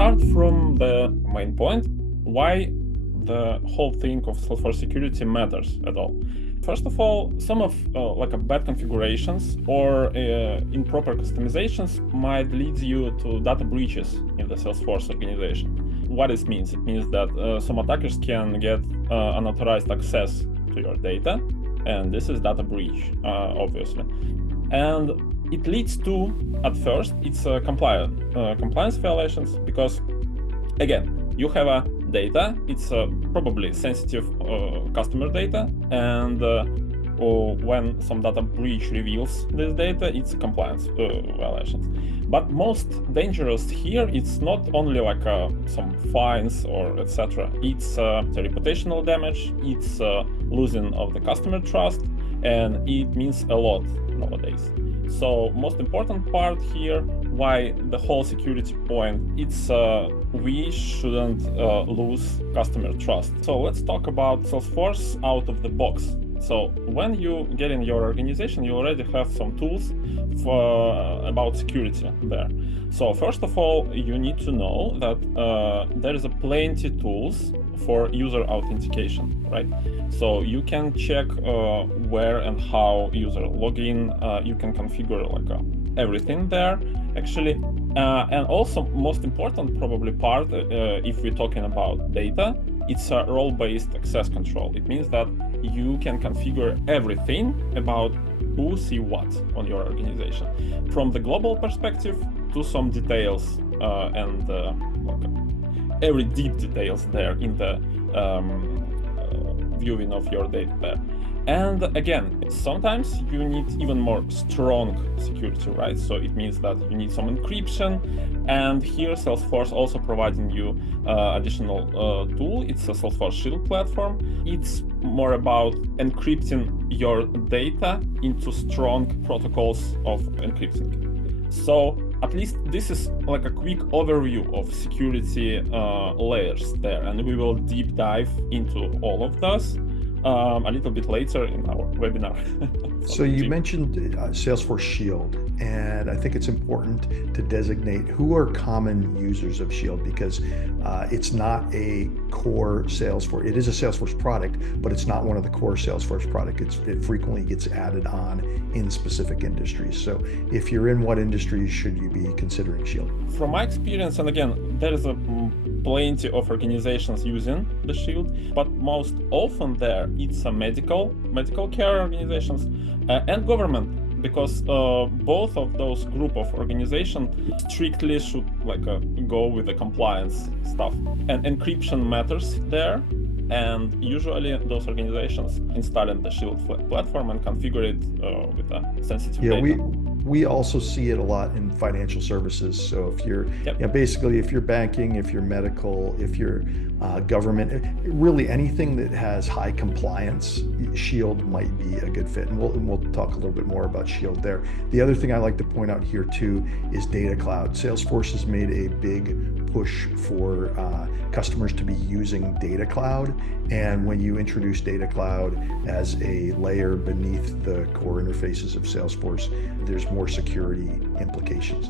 start from the main point, why the whole thing of Salesforce Security matters at all. First of all, some of bad configurations or improper customizations might lead you to data breaches in the Salesforce organization. What this means? It means that some attackers can get unauthorized access to your data, and this is data breach, obviously. And it leads to, at first, it's compliance violations, because, again, you have a data, it's probably sensitive customer data, and when some data breach reveals this data, it's compliance violations. But most dangerous here, it's not only like some fines or etc. It's the reputational damage, it's losing of the customer trust, and it means a lot nowadays. So most important part here, why the whole security point, it's we shouldn't lose customer trust. So let's talk about Salesforce out of the box. So when you get in your organization, you already have some tools about security there. So first of all, you need to know that there is a plenty tools for user authentication, right? So you can check where and how user login. You can configure everything there, actually. And also, most important probably part, if we're talking about data, it's a role-based access control. It means that you can configure everything about who see what on your organization, from the global perspective to some details and every deep details there in the viewing of your data there. And again, sometimes you need even more strong security, right? So it means that you need some encryption. And here Salesforce also providing you additional tool. It's a Salesforce Shield platform. It's more about encrypting your data into strong protocols of encrypting. So at least this is like a quick overview of security layers there. And we will deep dive into all of those a little bit later in our webinar. So you mentioned Salesforce Shield, and I think it's important to designate who are common users of Shield, because it's not a core Salesforce. It is a Salesforce product, but it's not one of the core Salesforce products. It frequently gets added on in specific industries. So if you're in what industries should you be considering Shield? From my experience, and again, there is plenty of organizations using the Shield, but most often there it's a medical care organizations and government, because both of those group of organizations strictly should go with the compliance stuff, and encryption matters there. And usually those organizations install the Shield platform and configure it with a sensitive data. We also see it a lot in financial services. So if you're, basically, if you're banking, if you're medical, if you're government, really anything that has high compliance, Shield might be a good fit. And we'll talk a little bit more about Shield there. The other thing I like to point out here too is Data Cloud. Salesforce has made a big push for customers to be using Data Cloud. And when you introduce Data Cloud as a layer beneath the core interfaces of Salesforce, there's more security implications.